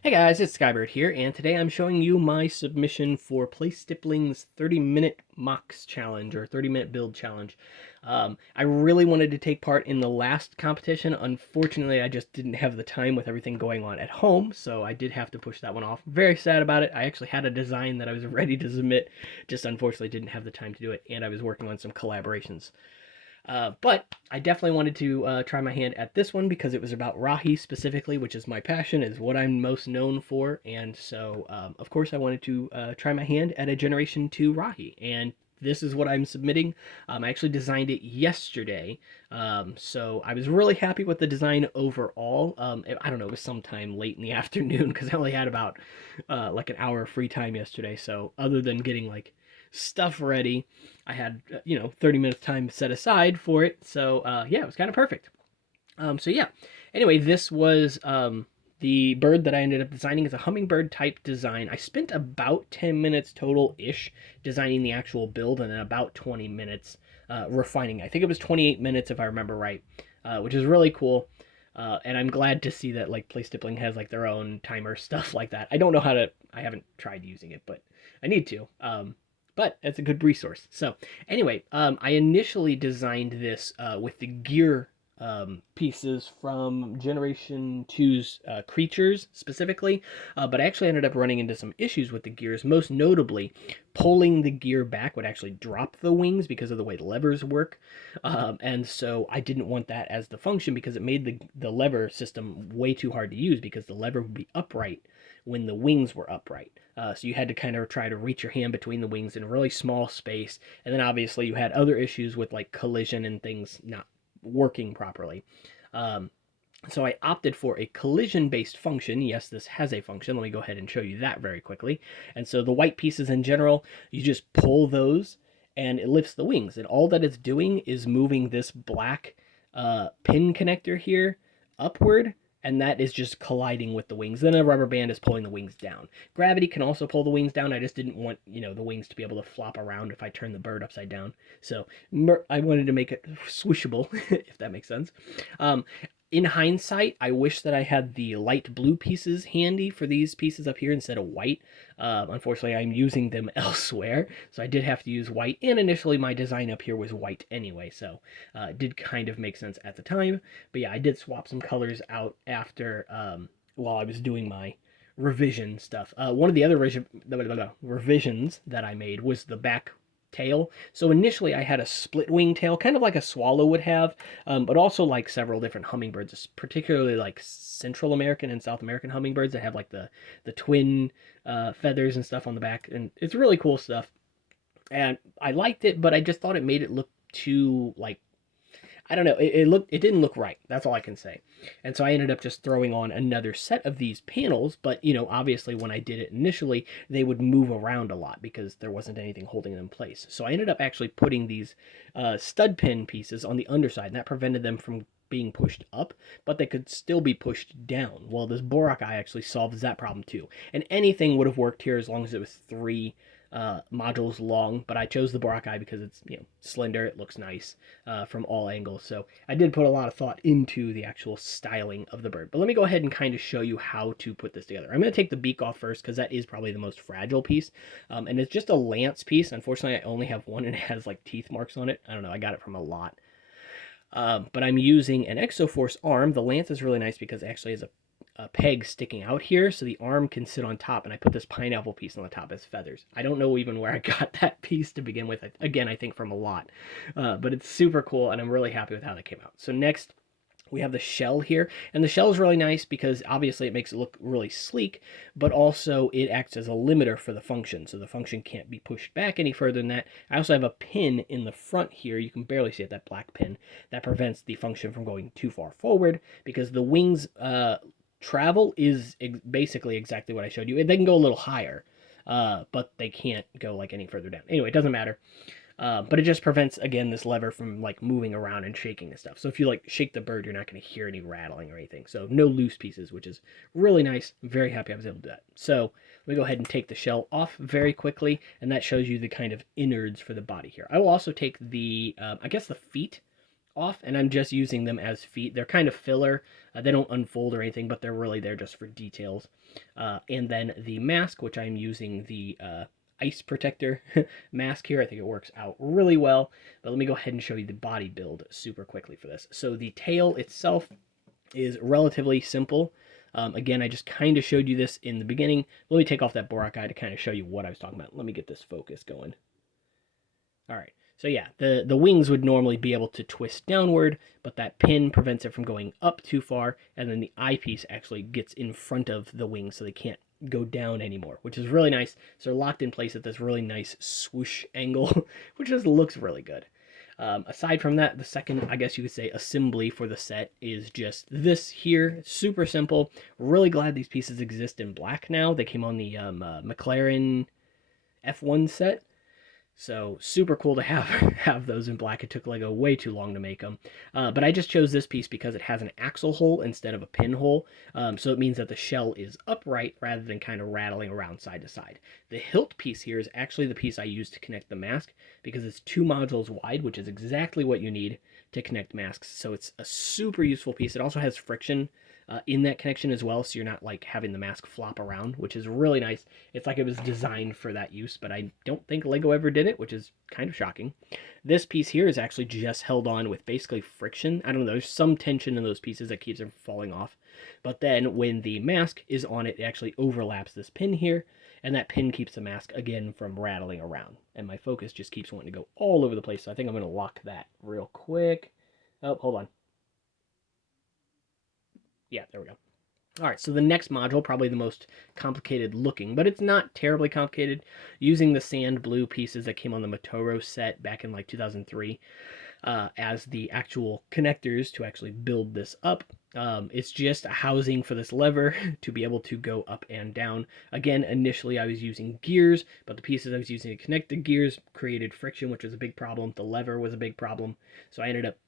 Hey guys, it's Skybird here, and today I'm showing you my submission for Play Stippling's 30-minute mocks challenge, or 30-minute build challenge. I really wanted to take part in the last competition. Unfortunately, I just didn't have the time with everything going on at home, so I did have to push that one off. Very sad about it. I actually had a design that I was ready to submit, just unfortunately didn't have the time to do it, and I was working on some collaborations. But I definitely wanted to try my hand at this one because it was about rahi specifically, which is my passion, is what I'm most known for. And so, of course, I wanted to try my hand at a Generation 2 rahi. And this is what I'm submitting. I actually designed it yesterday. So I was really happy with the design overall. I don't know, it was sometime late in the afternoon because I only had about like an hour of free time yesterday. So other than getting like stuff ready, I had 30 minutes time set aside for it. So yeah, it was kind of perfect. So yeah. Anyway, this was the bird that I ended up designing is a hummingbird type design. I spent about 10 minutes total ish designing the actual build, and then about 20 minutes refining. I think it was 28 minutes if I remember right, which is really cool. And I'm glad to see that like Play Stippling has like their own timer stuff like that. I don't know how to. I haven't tried using it, but I need to. But it's a good resource. So anyway, I initially designed this with the gear pieces from Generation 2's creatures specifically, but I actually ended up running into some issues with the gears. Most notably, pulling the gear back would actually drop the wings because of the way the levers work, and so I didn't want that as the function because it made the lever system way too hard to use because the lever would be upright when the wings were upright. So you had to kind of try to reach your hand between the wings in a really small space. And then obviously you had other issues with like collision and things not working properly. Um, so I opted for a collision-based function. Yes, this has a function. Let me go ahead and show you that very quickly. And so the white pieces in general, you just pull those and it lifts the wings. And all that it's doing is moving this black pin connector here upward, and that is just colliding with the wings. Then a rubber band is pulling the wings down. Gravity can also pull the wings down. I just didn't want, the wings to be able to flop around if I turn the bird upside down. So I wanted to make it swishable, if that makes sense. In hindsight, I wish that I had the light blue pieces handy for these pieces up here instead of white. Unfortunately, I'm using them elsewhere, so I did have to use white, and initially my design up here was white anyway, so it did kind of make sense at the time. But yeah, I did swap some colors out after, while I was doing my revision stuff. One of the other revisions that I made was the back tail. So initially I had a split wing tail, kind of like a swallow would have, but also like several different hummingbirds, particularly like Central American and South American hummingbirds that have like the twin feathers and stuff on the back, and it's really cool stuff. And I liked it, but I just thought it made it look too like, I don't know. It didn't look right. That's all I can say. And so I ended up just throwing on another set of these panels. But obviously when I did it initially, they would move around a lot because there wasn't anything holding them in place. So I ended up actually putting these stud pin pieces on the underside, and that prevented them from being pushed up, but they could still be pushed down. Well, this Borak eye actually solves that problem too. And anything would have worked here as long as it was 3 modules long, but I chose the Borak eye because it's slender, it looks nice from all angles. So I did put a lot of thought into the actual styling of the bird. But let me go ahead and kind of show you how to put this together. I'm going to take the beak off first because that is probably the most fragile piece, and it's just a lance piece. Unfortunately, I only have one and it has like teeth marks on it. I don't know, I got it from a lot. But I'm using an Exoforce arm. The lance is really nice because it actually has a peg sticking out here, so the arm can sit on top, and I put this pineapple piece on the top as feathers. I don't know even where I got that piece to begin with. Again, I think from a lot. But it's super cool, and I'm really happy with how that came out. So next, we have the shell here, and the shell is really nice because obviously it makes it look really sleek, but also it acts as a limiter for the function, so the function can't be pushed back any further than that. I also have a pin in the front here. You can barely see it, that black pin, that prevents the function from going too far forward because the wings travel is basically exactly what I showed you. They can go a little higher, but they can't go like any further down. Anyway, it doesn't matter. But it just prevents, again, this lever from like moving around and shaking and stuff. So if you like shake the bird, you're not going to hear any rattling or anything. So no loose pieces, which is really nice. I'm very happy I was able to do that. So let me go ahead and take the shell off very quickly, and that shows you the kind of innards for the body here. I will also take the, I guess the feet off, and I'm just using them as feet. They're kind of filler. They don't unfold or anything, but they're really there just for details. And then the mask, which I'm using the ice protector mask here. I think it works out really well. But let me go ahead and show you the body build super quickly for this. So the tail itself is relatively simple. Again, I just kind of showed you this in the beginning. Let me take off that Borak eye to kind of show you what I was talking about. Let me get this focus going. All right. So yeah, the wings would normally be able to twist downward, but that pin prevents it from going up too far, and then the eyepiece actually gets in front of the wings so they can't go down anymore, which is really nice. So they're locked in place at this really nice swoosh angle, which just looks really good. Aside from that, the second, I guess you could say, assembly for the set is just this here. Super simple. Really glad these pieces exist in black now. They came on the McLaren F1 set. So super cool to have those in black. It took Lego way too long to make them. But I just chose this piece because it has an axle hole instead of a pin hole. So it means that the shell is upright rather than kind of rattling around side to side. The hilt piece here is actually the piece I used to connect the mask because it's 2 modules wide, which is exactly what you need to connect masks. So it's a super useful piece. It also has friction in that connection as well, so you're not like having the mask flop around, which is really nice. It's like it was designed for that use, but I don't think Lego ever did it, which is kind of shocking. This piece here is actually just held on with basically friction. I don't know, there's some tension in those pieces that keeps them falling off. But then when the mask is on it, it actually overlaps this pin here, and that pin keeps the mask, again, from rattling around. And my focus just keeps wanting to go all over the place, so I think I'm going to lock that real quick. Oh, hold on. Yeah, there we go. All right, so the next module, probably the most complicated looking, but it's not terribly complicated. Using the sand blue pieces that came on the Motoro set back in like 2003 as the actual connectors to actually build this up. It's just a housing for this lever to be able to go up and down. Again, initially I was using gears, but the pieces I was using to connect the gears created friction, which was a big problem. The lever was a big problem, so I ended up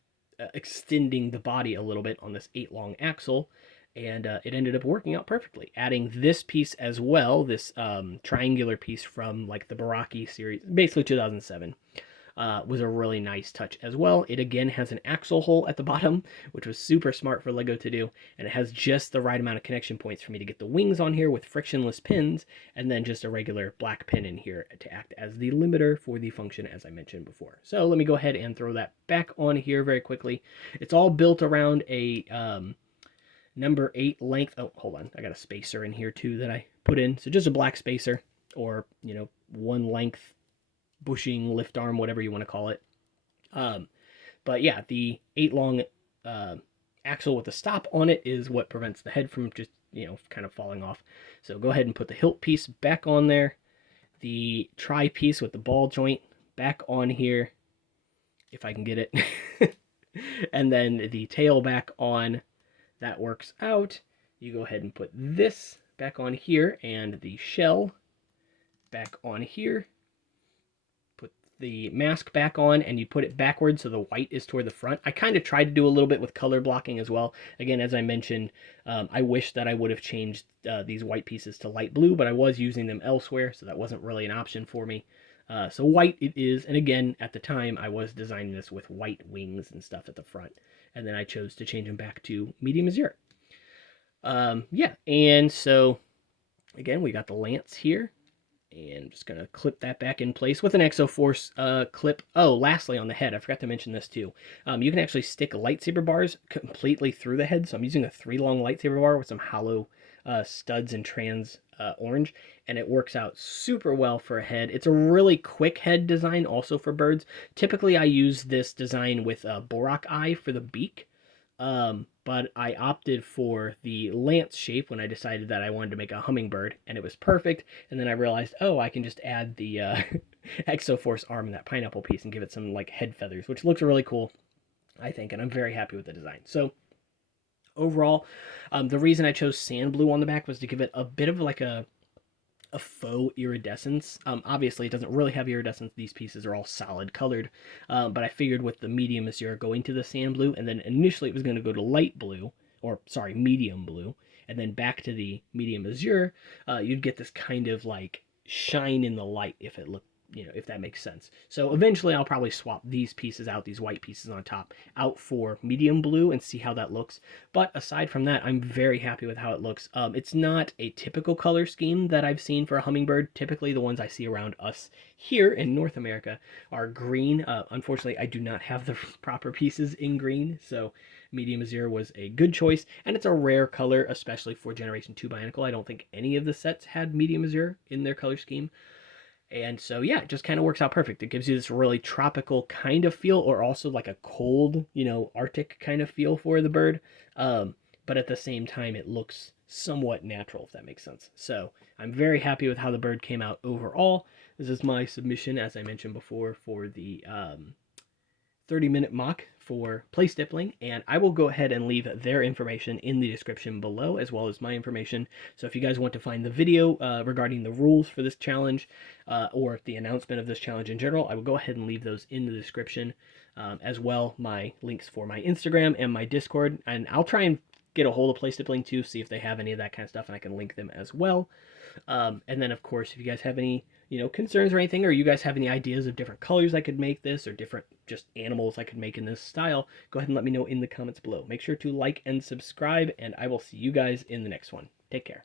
extending the body a little bit on this 8-long axle, and it ended up working out perfectly. Adding this piece as well, this triangular piece from like the Baraki series, basically 2007, was a really nice touch as well. It again has an axle hole at the bottom, which was super smart for Lego to do, and it has just the right amount of connection points for me to get the wings on here with frictionless pins, and then just a regular black pin in here to act as the limiter for the function as I mentioned before. So let me go ahead and throw that back on here very quickly. It's all built around a number 8 length. Oh, hold on. I got a spacer in here too that I put in. So just a black spacer, or, 1 length bushing, lift arm, whatever you want to call it. But yeah, the 8-long axle with the stop on it is what prevents the head from just, kind of falling off. So go ahead and put the hilt piece back on there. The tri piece with the ball joint back on here, if I can get it. And then the tail back on. That works out. You go ahead and put this back on here, and the shell back on here. Put the mask back on, and you put it backwards so the white is toward the front. I kind of tried to do a little bit with color blocking as well. Again, as I mentioned, I wish that I would have changed these white pieces to light blue, but I was using them elsewhere, so that wasn't really an option for me. So white it is, and again, at the time, I was designing this with white wings and stuff at the front, and then I chose to change them back to medium azure. Yeah, and so, again, we got the lance here, and I'm just going to clip that back in place with an Exoforce clip. Oh, lastly, on the head, I forgot to mention this too. You can actually stick lightsaber bars completely through the head, so I'm using a 3-long lightsaber bar with some hollow studs and trans orange, and it works out super well for a head. It's a really quick head design also for birds. Typically I use this design with a Borak eye for the beak, but I opted for the lance shape when I decided that I wanted to make a hummingbird, and it was perfect. And then I realized, oh, I can just add the Exoforce arm in that pineapple piece and give it some like head feathers, which looks really cool, I think, and I'm very happy with the design. So overall, the reason I chose sand blue on the back was to give it a bit of like a faux iridescence. Obviously, it doesn't really have iridescence. These pieces are all solid colored, but I figured with the medium azure going to the sand blue, and then initially it was going to go to light blue, or sorry, medium blue, and then back to the medium azure, you'd get this kind of like shine in the light if it looked if that makes sense. So eventually I'll probably swap these pieces out, these white pieces on top, out for medium blue and see how that looks. But aside from that, I'm very happy with how it looks. It's not a typical color scheme that I've seen for a hummingbird. Typically the ones I see around us here in North America are green. Unfortunately, I do not have the proper pieces in green, so medium azure was a good choice, and it's a rare color, especially for Generation 2 Bionicle. I don't think any of the sets had medium azure in their color scheme. And so, yeah, it just kind of works out perfect. It gives you this really tropical kind of feel, or also like a cold, Arctic kind of feel for the bird. But at the same time, it looks somewhat natural, if that makes sense. So I'm very happy with how the bird came out overall. This is my submission, as I mentioned before, for the 30-minute mock for play stippling, and I will go ahead and leave their information in the description below, as well as my information. So if you guys want to find the video regarding the rules for this challenge, or the announcement of this challenge in general, I will go ahead and leave those in the description, as well my links for my Instagram and my Discord, and I'll try and get a hold of play stippling too, see if they have any of that kind of stuff, and I can link them as well. And then, of course, if you guys have any concerns or anything, or you guys have any ideas of different colors I could make this, or different just animals I could make in this style, go ahead and let me know in the comments below. Make sure to like and subscribe, and I will see you guys in the next one. Take care.